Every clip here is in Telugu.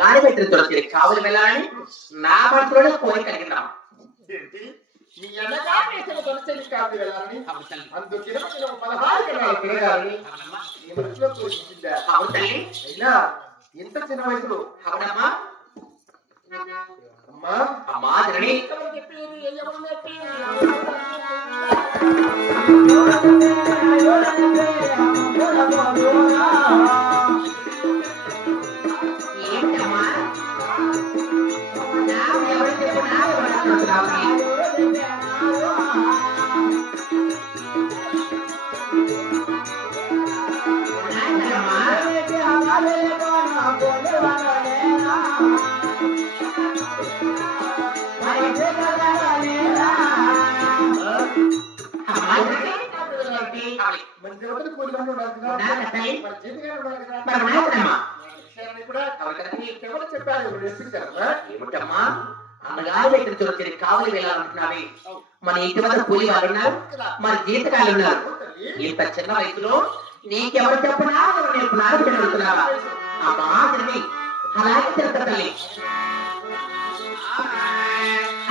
అన్నగారి పెట్టిన తులసి కావులు వెళ్ళాలని నా మనసులోనే కోరిక కలిగిందాం. మీ అన్నగారు వేసిన తులసి కావులు వెళ్ళాలని అందుకే 16 గణాలు తిరగాలని ఈ మనసులో కోరుకుంటుందా? అవును తల్లి. అయినా ఇంత చిన్న వయసులో అవునమ్మా. అమ్మా అమ్మా జనని ఏంటమ్మా నాకు ఎవరు చెప్పు నాకు మన దేవతలు కూలిగానే ఉన్నారు కదా, మన జీవితంగా ఉన్నారు కదా, ఎవరు చెప్పారు? ఎవరు నేర్పించారమ్మా? ఏమిటమ్మా అన్నగారు పెట్టిన తులసిని కావులు వెళ్ళాలంటున్నావే. మన ఇంటి వద్ద కూలి వాళ్ళు ఉన్నారు, మన జీతకాలు ఉన్నారు. ఇంత చిన్న వయసులో నీకెవరు చెప్పనా ఎవరు నేర్పున్నారు అడుగుతున్నావా? అమ్మా జనని అలాగే చెప్తా తల్లి.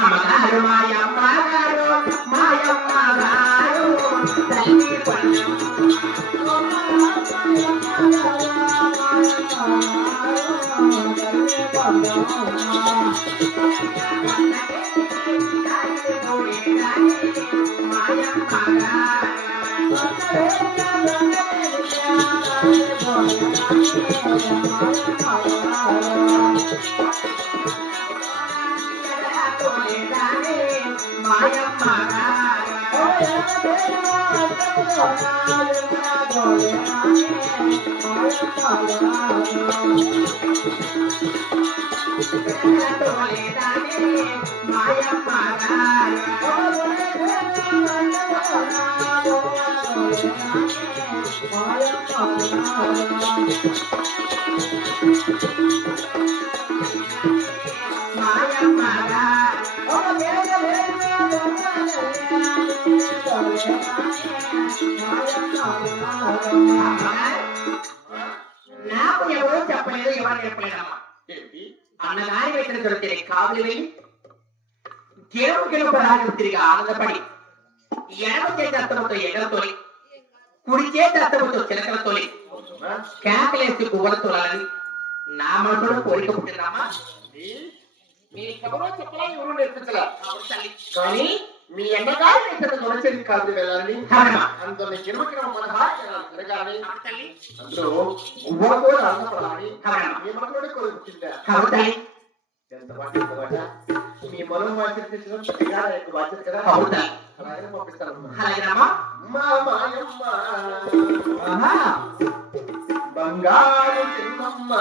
అమ్మగారు మాయమ్మ గారు మాయమ్మ గారు తల్లి పన్ను నాకు ఎవరో చెప్పలేదు, ఎవరు చెప్పలేదమ్మా. అన్నగారి పెట్టిన దొరికితే కావులు వెళ్ళి గెలుపు తిరిగి ఆనందపడి ఎడమ చేతి అత్తముతో ఎగరతోలి కుడి చేతి అత్తముతో చిలకలతోలి కేకలేసి పువ్వులతోలని నా మనసులో కోరిక పుట్టిందమ్మా. మీకెవరో చెప్పలా, ఎవరు నేర్పించలా, కానీ మీ అన్నగారు వేసిన తులసి కావులు వెళ్ళాలని అందులో కిరమకిరమ 16 గణాలు తిరగాలని అందులో గువ్వతో ఆనందపడాలని మీ మనసులోనే కోరుకుంటుందా? ఎంత బాధ్యత మీ మనం బాధ్యత బాధ్యత కదా, అలాగే పంపిస్తాను. బంగారు చిన్నమ్మ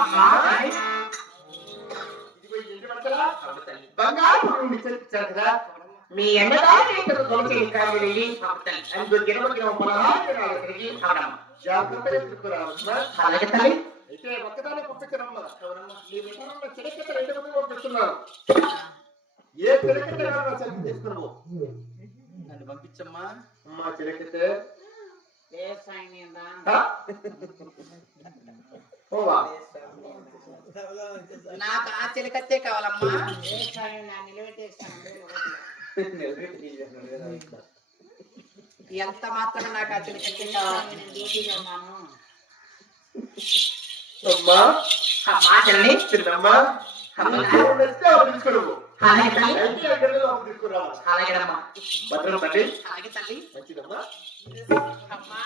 అమ్మా ఇదిగో ఈ ఇంటి వెనకలా బంగారు నుండి చెప్పించారు కదా మీ అన్నగారు ఇక్కడ తొలచేది కావిడి అందుకు గిరవకి పలహారాలు తిరిగి జాగ్రత్తగా తీసుకురావాల్సిన అలాగే తల్లి అయితే ఒక్కదాన్ని పంపించరమ్మా ఈ విధానంలో చిరకత్త 2 మంది పంపిస్తున్నారు ఏ చిరకత్త చదివి తీసుకున్నావు నన్ను పంపించమ్మా అమ్మా చిరకత్త ఓవా నాకు ఆ చిలకత్తే కావాలమ్మా ఎంత మాత్రం నాకు ఆ చిలకత్తే కావాలి అమ్మా అమ్మా తల్లి చిన్నమ్మా తీసుకున్నావు అలాగే తల్లి తీసుకురావాలి అలాగేనమ్మా భద్రం తల్లి అలాగే తల్లి మంచిదమ్మా అమ్మా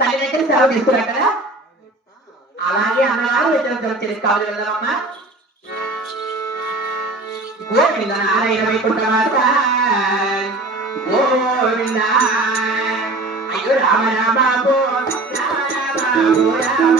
తల్లి దగ్గర సెలవు తీసుకురా కదా అలాగే అన్నగారు వచ్చి కావాలి వెళ్దామమ్మా గోవింద నారాయణ వైకుంఠమాత గోవింద అయ్యో రామ రామ రామ రామ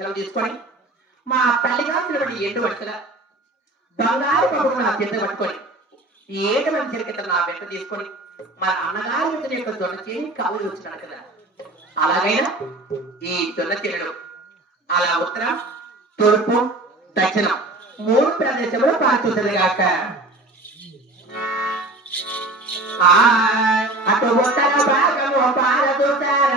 సెలవు తీసుకొని మా తల్లిగారు ఎండు పట్టుగా బంగారు పప్పులు నా చేత పట్టుకొని ఏడు మంది చిరకత నా వెంట తీసుకొని మా నాన్నగారి యొక్క దొన్న చేయి కావులు వచ్చినాడు కదా అలాగైనా ఈ దొన్న చెరుడు అలా ఉత్తరం తూర్పు దక్షిణం 3 ప్రదేశంలో పాల్చొద్దు గాక అటు ఉత్తర భాగము పాలతోతార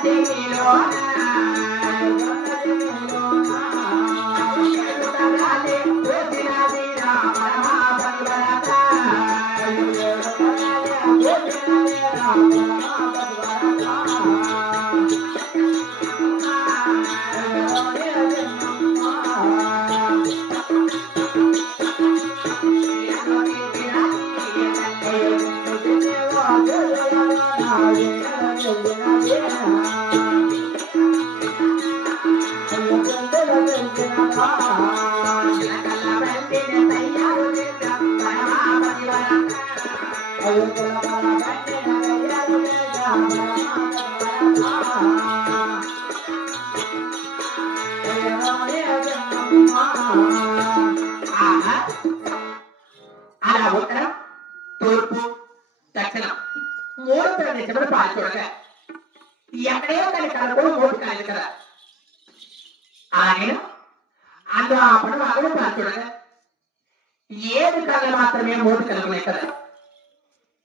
Thank you. అలాగే అందులో ఆ పడవ అక్కడ చూడగా 7 కళ్ళు మాత్రమే 3 కలుగున్నాయి కదా.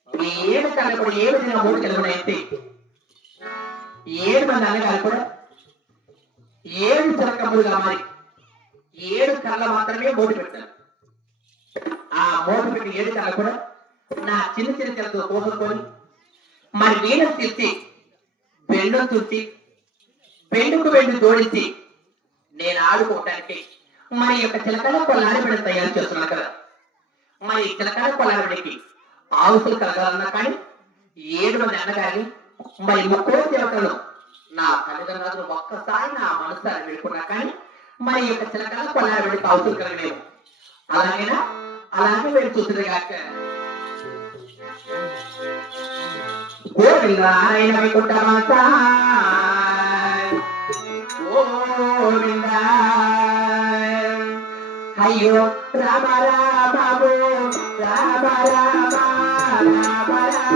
ఈ 7 కళ్ళు కూడా ఏ విధంగా 3 కలుగున్నాయంటే 7 మంది అన్నగారు కూడా 7 చిలకములుగా మారి 7 కళ్ళ మాత్రమే 3 పెట్టారు. ఆ 3 పెట్టి 7 కళ్ళు కూడా నా చిన్న చిన్న చిలకతో కోసుకొని మరి వీణ తీర్చి బెండం తుర్చి బెండుకు బెండు జోడించి నేను ఆడుకోవటానికి మరి యొక్క చిలకల కొల్లారబడి తయారు చేస్తున్నా కదా. మరి చిలకల కొల్లారబడికి ఆవుసులు కలగాలన్నా కానీ 7 మంది అన్నగారిని మరి 30 దేవతలు నా తల్లిదండ్రులు ఒక్కసారి నా మనసారి వెళ్ళుకున్నా కానీ మరి యొక్క చిలకల కొల్లారబడికి ఆవుసులు కలగలేవు. అలాగేనా అలాగే వెళ్ళి చూసింది కాక గోవిందాయన వైకుంఠమాస గోవిందా అయ్యో రామ రామ రామ రామ రామ రామ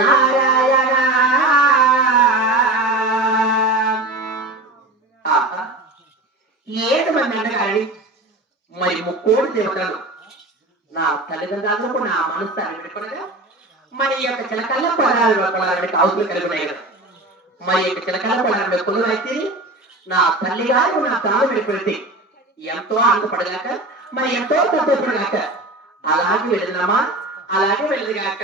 నారాయణ ఆహా, ఏడు మంది అన్నగారి మరి ముక్కోడు దేవతలు నా తల్లిదండ్రులకు నా మనసు అనిపెట్టుకునగా మరి ఈ యొక్క చిలకల్ల పొలానికి అవసరం కలిగి ఉన్నాయి కదా. మరి ఈ యొక్క చిలకల్ల పొలాన్ని కొలువైతే నా తల్లి గారు నా తాను వెళ్ళిపెడితే ఎంతో ఆనందపడగాక మరి ఎంతో తప్పపడగాక అలాగే వెళ్ళినామా అలాగే వెళ్ళగాక.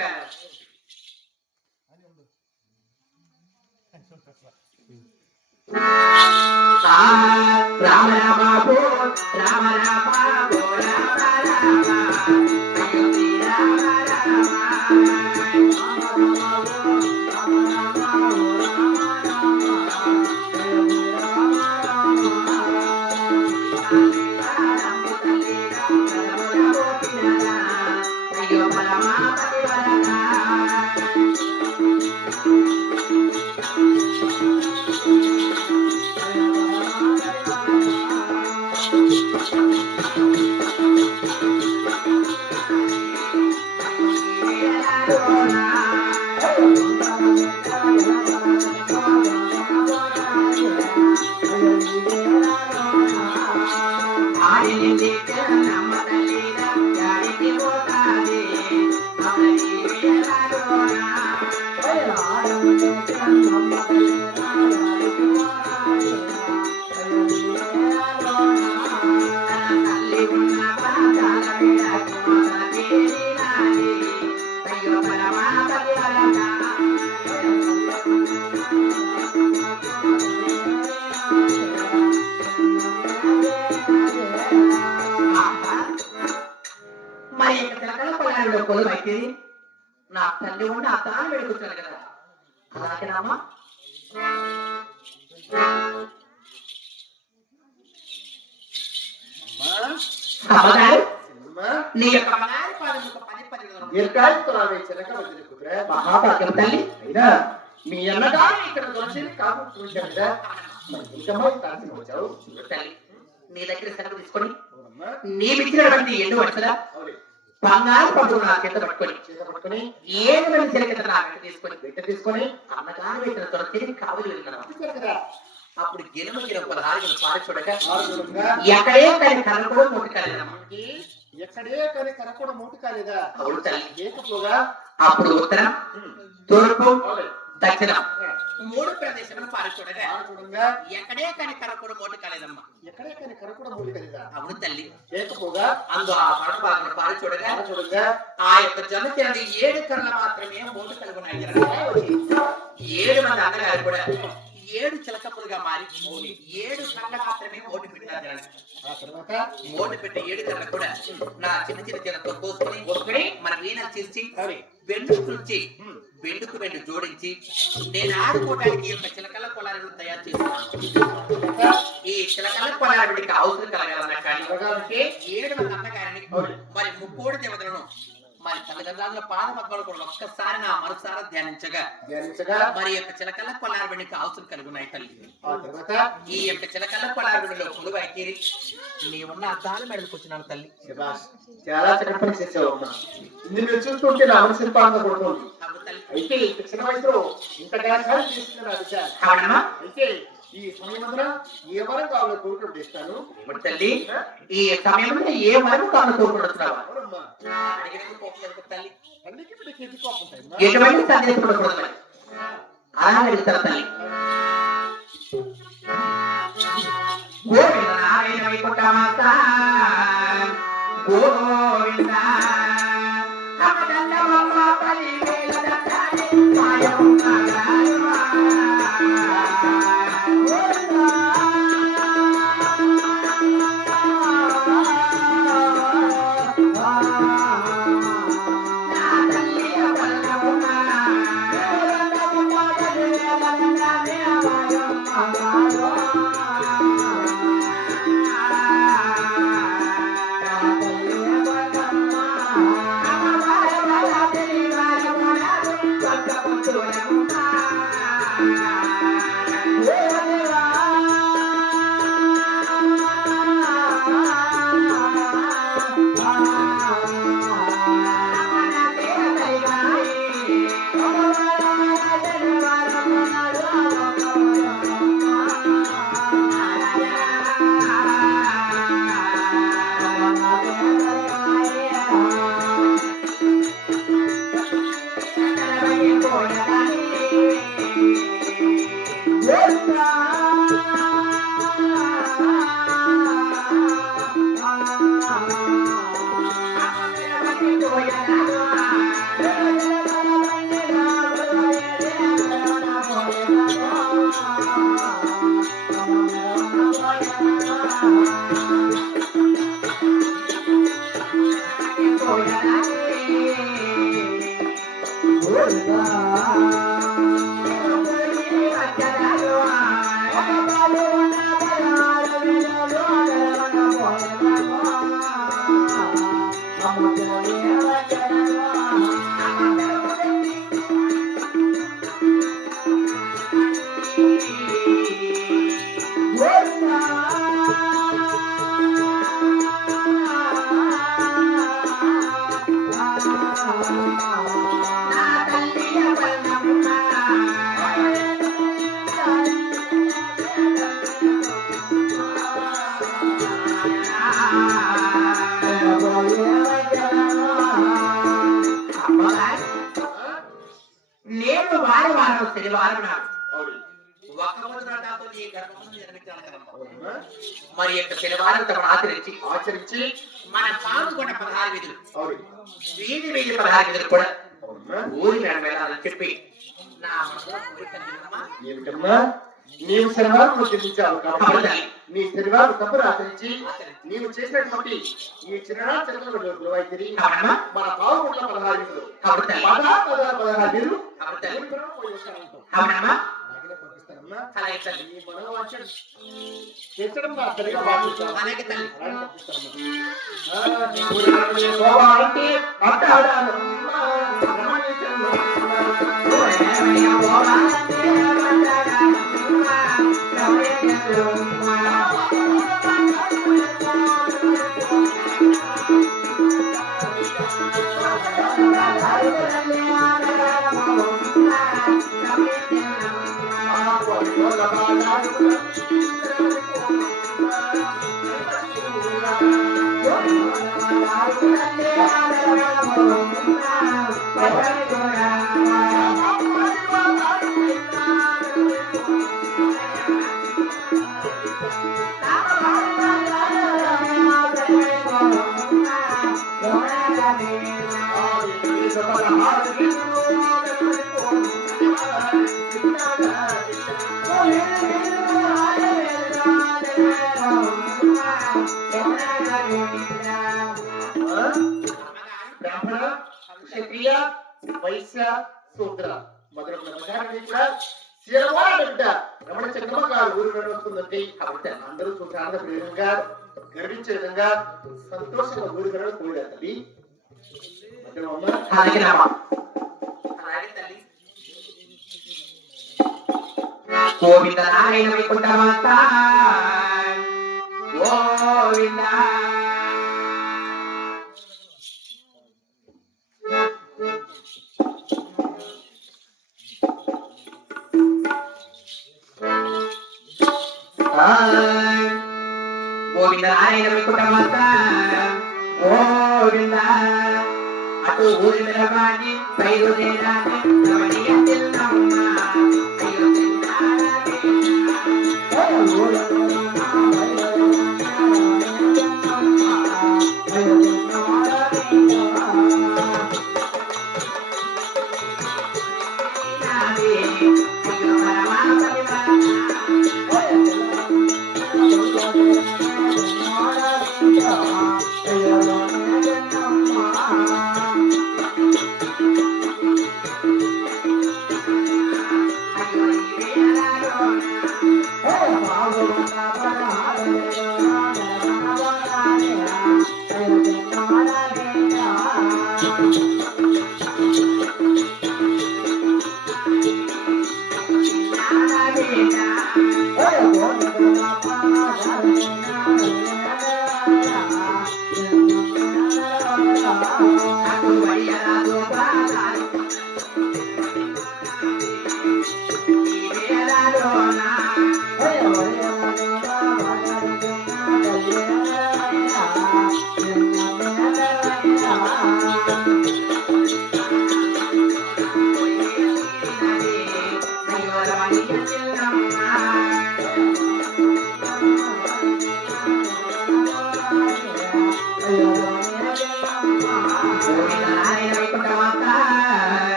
రామ రామ భో రామ రామ భో రామ రామ అయ్యో శ్రీ రామ రామ అయ్యో పరమాపతి వరదా కొలువైతే నా తల్లి ఉండి ఆ తాను వెడుకుతాను కదా అలాగేనామా. అమ్మగారు నీ యొక్క మహాభాగ్యం తల్లి అయినా మీ అన్నగారు ఇక్కడ దొరికింది కాబట్టి కదా వచ్చావు తల్లి నీ దగ్గర సెలవు తీసుకొని నీవిచ్చినటువంటి ఎండు వచ్చదా బంగారు పట్టుకుని నా చేత పట్టుకొని ఏడు మంది చిలకత నా వెంట తీసుకొని అన్నగారు పెట్టిన దొరికి కావలి వెళ్ళిన అప్పుడు గిరమ గిర 16 పారి చూడక ఎక్కడే కానీ కర్ర కూడా మూటి కాలేదమ్మా. ఎక్కడే కానీ కర్ర కూడా మూటి కాలేదా? అవును తల్లి. ఏకపోగా అప్పుడు ఉత్తరం తూర్పు దక్షిణం 3 ప్రదేశాలను పారి చూడగా ఎక్కడే కానీ కర్ర కూడా మూటి కాలేదమ్మా. ఎక్కడే కానీ కర్ర కూడా మూటి కాలేదా? అవును తల్లి. ఏకపోగా అందు ఆ పడపాలను పారి చూడగా ఆ యొక్క జనచరణి 7 కర్రలు మాత్రమే మూటి కలిగి ఉన్నాయి. 7 మంది అన్నగారు కూడా 7 చిలకప్పులుగా మారి 7 కళ్ళ మాత్రమే ఓటు పెట్టినారు. ఆ తర్వాత ఓటు పెట్టి 7 కళ్ళ కూడా నా చిన్న చిన్న చిన్నతో కోసుకుని మన వీణలు చిల్చి బెండుకు నుంచి బెండుకు బెండు జోడించి నేను ఆడుకోవడానికి ఈ యొక్క చిలకల కొలాలను తయారు చేస్తున్నాను. ఈ చిలకల కొలానికి అవసరం కలగాలన్నా కానీ 7 మంది అన్నగారిని మరి ముక్కోడు దేవతలను మరి తల్లిదండ్రుల పాదపద్మాలు కూడా ఒక్కసారి నా మనసారా ధ్యానించగా మరి యొక్క చిలకల్ల కొలారబడికి అవసరం కలిగి ఉన్నాయి తల్లి. ఈ యొక్క చిలకల్ల కొలారబడిలో కొలువైతే నీవున్న అద్దాల మెడలకు వచ్చినాను తల్లి. చాలా చక్కటి పని చేసావు అమ్మా. ఇందులో చూస్తుంటే నా మనసు పాదపడుతుంది. అయితే చిన్న వయసులో ఇంతగా చేస్తున్నారు. అయితే ఈ సమయమున ఏ వరం కావాలో కోరుకుంటూ ఇస్తాను తల్లి. ఈ సమయంలో ఏ వరం కావాలో కోరుకుంటున్నావా? ఎటువంటి సందేశం ఉండకూడదు అలా అడుగుతారు తల్లి. Govinda Narayana వైకుంఠమాత Govinda Thank you. నేను వారం శనివారం నాడు అవును. ఒక రోజు నీ గర్భంలో జన్మించాను కదమ్మా. అవునా? మరి యొక్క శనివారం తమ ఆచరించి ఆచరించి మన పాల్గొన్న 16 విధులు అవును. వీధి వీధి 16 విధులు కూడా అవునా? ఊరి మేడ వెళ్ళాలని చెప్పి నా మనసులో కోరిక కలిగిందమ్మా. ఏమిటమ్మా నీవు శనివారం చెల్లించావు కాబట్టి నీ శనివారం తప్పులు ఆచరించి నీవు చేసినటువంటి ఈ చిన్న చిన్న వైద్యుని అవునమ్మా. మన పావుకుంట్ల 16 విధులు కాబట్టి 16 విధులు కాబట్టి పోయి వస్తానంటావు. అవునమ్మా. అలాగే పంపిస్తానమ్మా. అలాగే తల్లి. ఈ మనోవాంఛ తీర్చడం నా తల్లిగా బాధ్యత. అలాగే తల్లి. అలాగే పంపిస్తానమ్మా. నీ ఊరిలో పోవాలంటే అడ్డాడాలమ్మా. రమణించమ్మా. బ్రాహ్మణ క్షత్రియ వైశ్య శూద్ర మొదలైన ప్రజాన్ని కూడా శిరవాడ బిడ్డ రమణ చంద్రమ్మ గారు ఊరు వస్తుందంటే అందరూ చూసి ఆనందపడే విధంగా గర్వించే విధంగా సంతోషంగా ఊరు వెళ్ళడం కోరారు తల్లి. అలాగే రామా. అలాగే తల్లి. గోవింద నారాయణ వైకుంఠమాత గోవింద. గోవింద నారాయణ వైకుంఠమాత గోవింద. అటు ఊరి మెరవాణి బయలుదేరాని రమణీయ తిల్లమ్మ.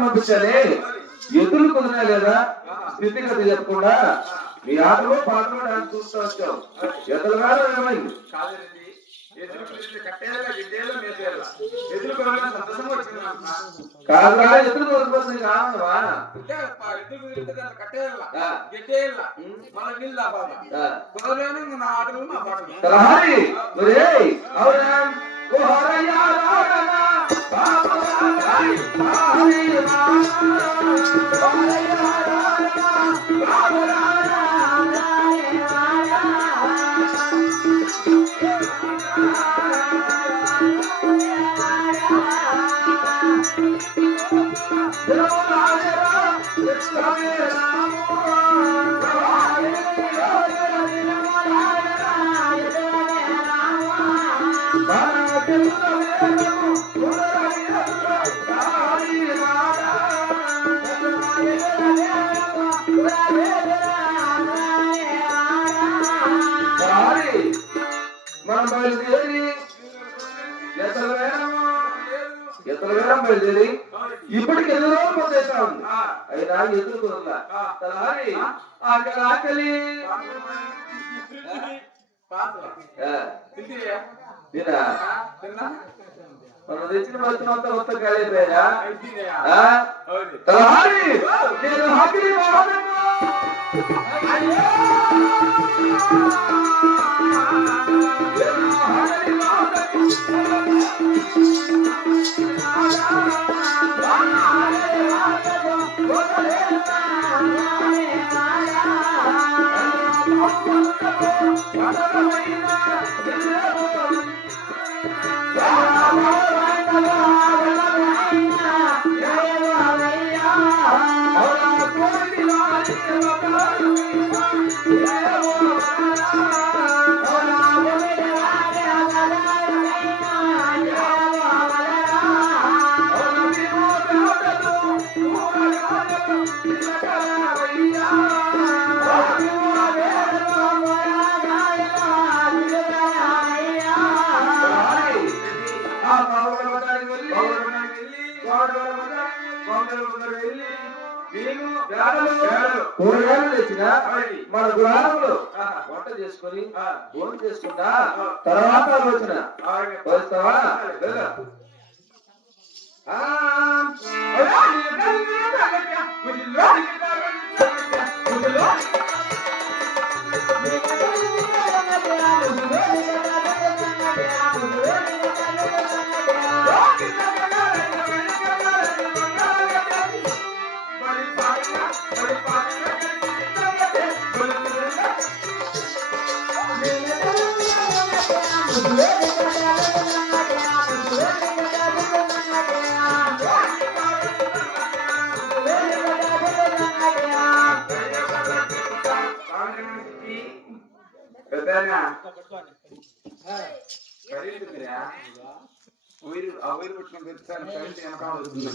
పంపించాలి ఎదురు కుదరా లేదా స్థితిగతి చెప్పకుండా మీ ఆటలో పాటలు డాన్స్ చూస్తూ వచ్చావు ఎదురు కాదు ఏమైంది కాదురా ఎదురు కుదరపోతే నీకు ఆనందమా అవునా మనం బయలుదేరి ఎత్తల వేరం బయలుదేరి ఇప్పటికి ఎన్ని రోజులు పొందేస్తా ఉంది అయినా ఎదురు కుదరలా తలారి ఆకలి ఆకలి తినా మనం తెచ్చిన మొత్తం అంతా మొత్తం కలిగిపోయా తలారి నేను ఆకలి కూరగాయలు తెచ్చిన మన గుడారంలో వంట చేసుకొని భోజనం చేసుకున్నా తర్వాత ఆలోచన వస్తావా పెద్దనా పట్టుకోండి. ఉయిరు ఆ ఉయిరు పెట్టుకుని తెచ్చాను వెనకాల వస్తుంది